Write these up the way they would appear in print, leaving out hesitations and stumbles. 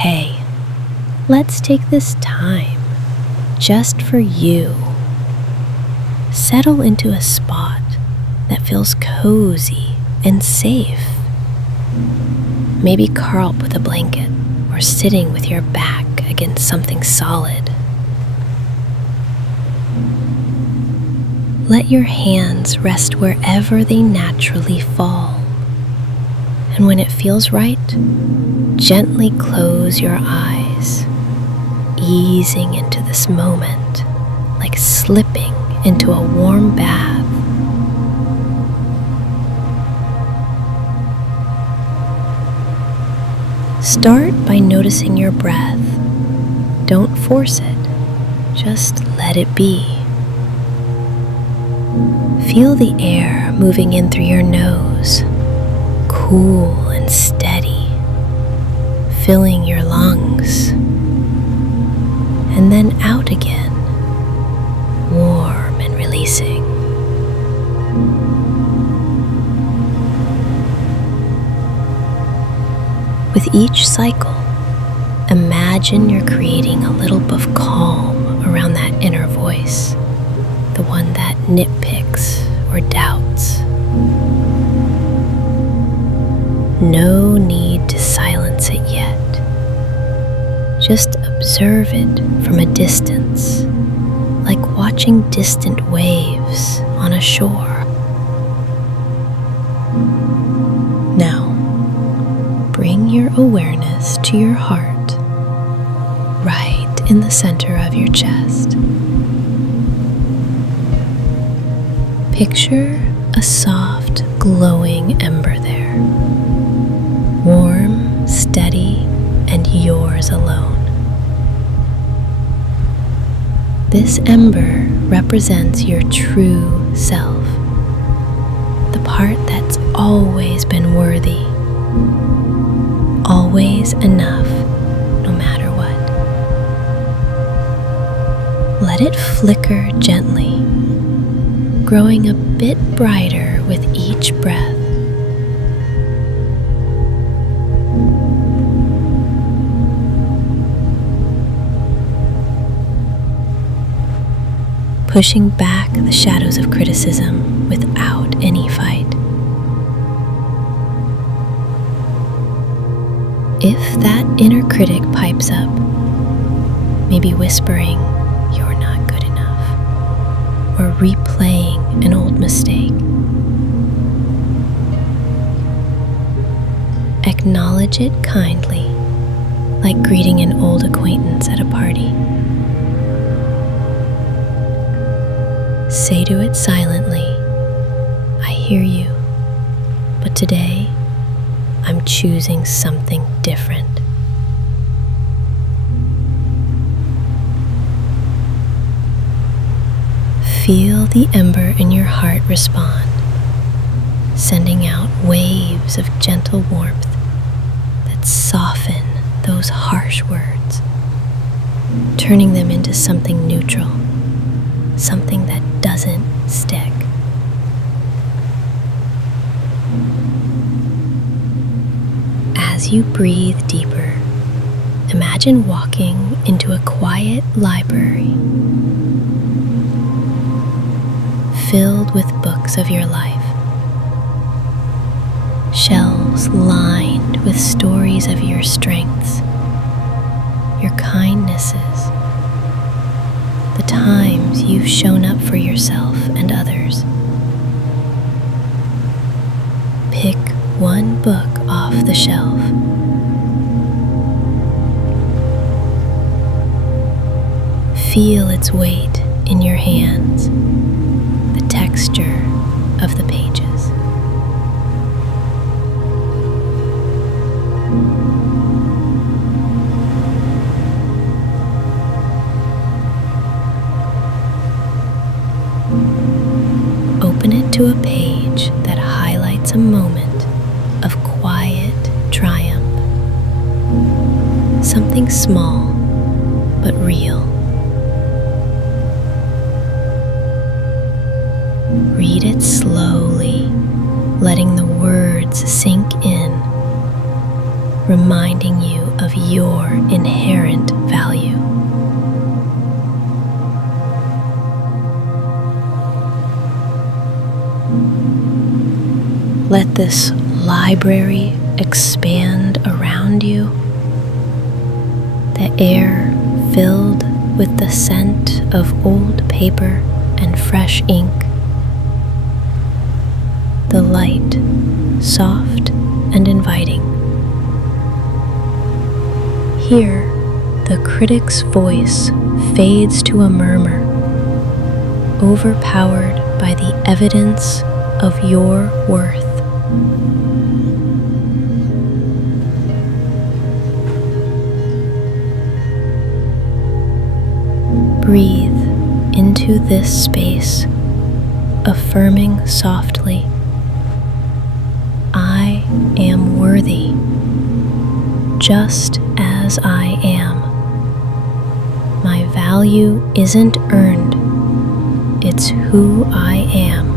Hey, let's take this time just for you. Settle into a spot that feels cozy and safe. Maybe curl up with a blanket or sitting with your back against something solid. Let your hands rest wherever they naturally fall. And when it feels right, gently close your eyes, easing into this moment like slipping into a warm bath. Start by noticing your breath. Don't force it, just let it be. Feel the air moving in through your nose, cool and steady, filling your lungs, and then out again, warm and releasing. With each cycle, imagine you're creating a little bit of calm around that inner voice, the one that nitpicks or doubts. No need to silence it yet. Just observe it from a distance, like watching distant waves on a shore. Now, bring your awareness to your heart, right in the center of your chest. Picture a soft, glowing ember there, warm, steady, and yours alone. This ember represents your true self, the part that's always been worthy, always enough, no matter what. Let it flicker gently, growing a bit brighter with each breath. Pushing back the shadows of criticism without any fight. If that inner critic pipes up, maybe whispering, "You're not good enough," or replaying an old mistake, acknowledge it kindly, like greeting an old acquaintance at a party. Say to it silently, "I hear you, but today I'm choosing something different." Feel the ember in your heart respond, sending out waves of gentle warmth that soften those harsh words, turning them into something neutral, something that doesn't stick. As you breathe deeper, imagine walking into a quiet library filled with books of your life, shelves lined with stories of your strengths, your kindnesses, the times you've shown up for yourself and others. Pick one book off the shelf. Feel its weight in your hands, the texture of the pages. Open it to a page that highlights a moment of quiet triumph. Something small but real. Read it slowly, letting the words sink in, reminding you of your inherent value. Let this library expand around you, the air filled with the scent of old paper and fresh ink, the light soft and inviting. Here, the critic's voice fades to a murmur, overpowered by the evidence of your worth. Breathe into this space, affirming softly, I am worthy, just as I am. My value isn't earned, it's who I am.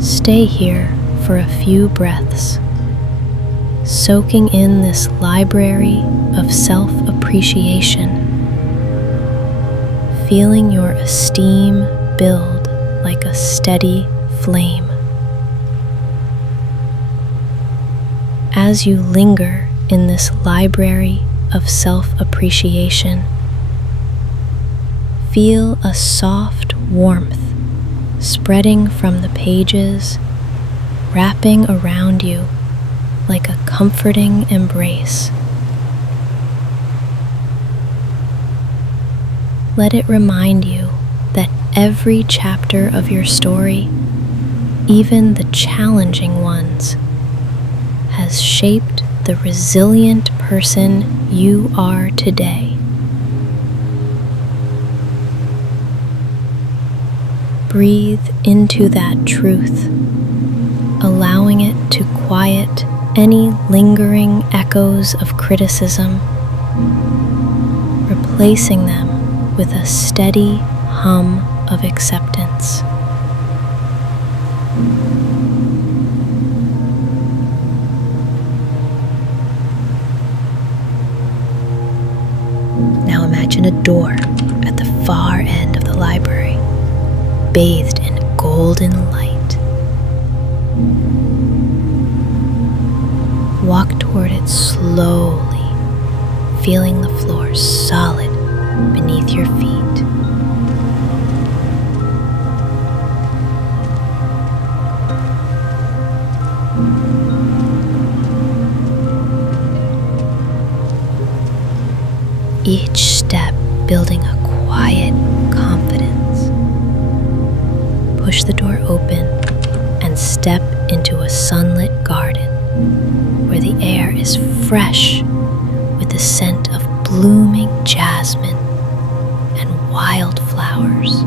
Stay here for a few breaths, soaking in this library of self-appreciation, feeling your esteem build like a steady flame. As you linger in this library of self-appreciation, feel a soft warmth spreading from the pages, wrapping around you like a comforting embrace. Let it remind you that every chapter of your story, even the challenging ones, has shaped the resilient person you are today. Breathe into that truth, allowing it to quiet any lingering echoes of criticism, replacing them with a steady hum of acceptance. Now imagine a door at the far end of the library, bathed in golden light. Walk toward it slowly, feeling the floor solid beneath your feet. Each step building a quiet confidence. Push the door open and step into a sunlit garden where the air is fresh with the scent of blooming jasmine and wildflowers.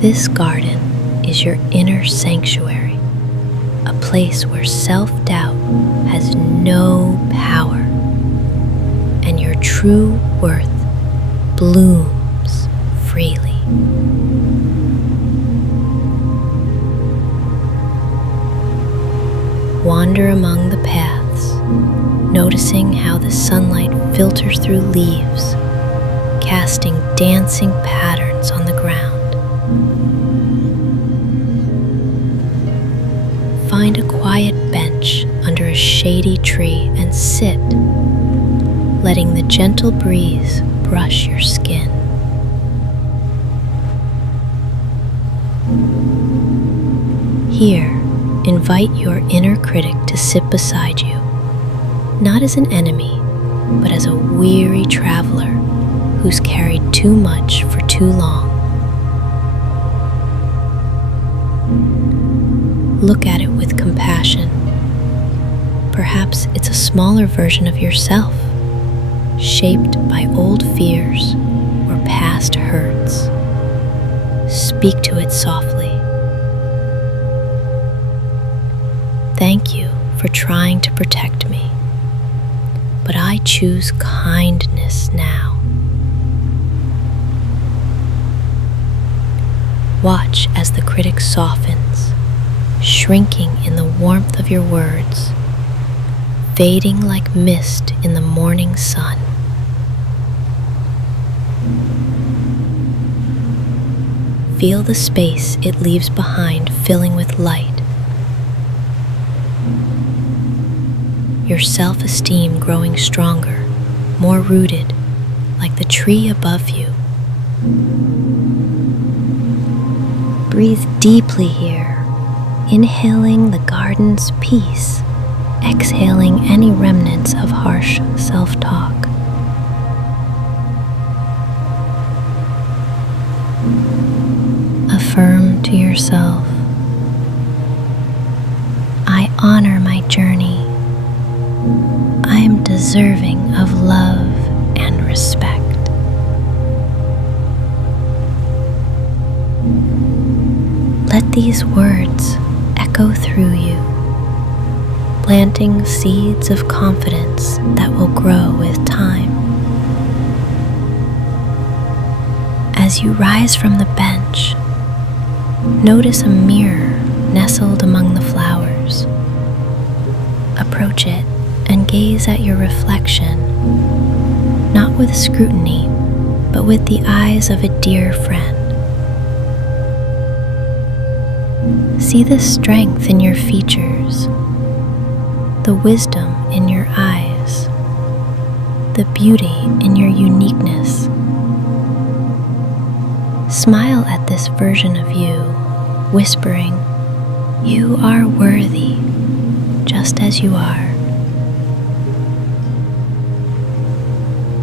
This garden is your inner sanctuary, a place where self-doubt has no power and your true worth blooms freely. Wander among the paths, noticing how the sunlight filters through leaves, casting dancing patterns on the ground. Find a quiet bench under a shady tree and sit, letting the gentle breeze brush your skin. Here, invite your inner critic to sit beside you, not as an enemy, but as a weary traveler who's carried too much for too long. Look at it with compassion. Perhaps it's a smaller version of yourself, shaped by old fears or past hurts. Speak to it softly. Thank you for trying to protect me. but I choose kindness now. Watch as the critic softens, shrinking in the warmth of your words, fading like mist in the morning sun. Feel the space it leaves behind filling with light. Your self-esteem growing stronger, more rooted, like the tree above you. Breathe deeply here, inhaling the garden's peace, exhaling any remnants of harsh self-talk. Affirm to yourself, I honor my journey. I am deserving of love and respect. Let these words echo through you, planting seeds of confidence that will grow with time. As you rise from the bench, notice a mirror nestled among the flowers. Approach it and gaze at your reflection, not with scrutiny, but with the eyes of a dear friend. See the strength in your features, the wisdom in your eyes, the beauty in your uniqueness. Smile at this version of you, whispering, you are worthy, just as you are.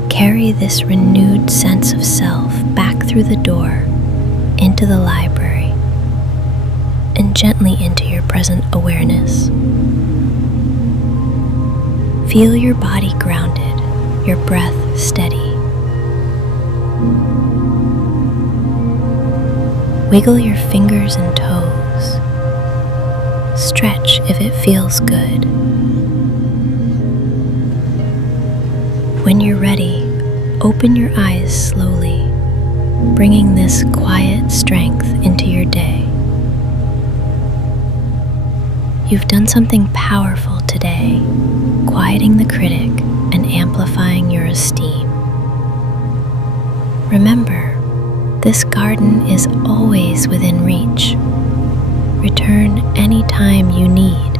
Carry this renewed sense of self back through the door, into the library, and gently into your present awareness. Feel your body grounded, your breath steady. Wiggle your fingers and toes. Stretch if it feels good. When you're ready, open your eyes slowly, bringing this quiet strength into your day. You've done something powerful today, quieting the critic and amplifying your esteem. Remember, this garden is always within reach. Return anytime you need.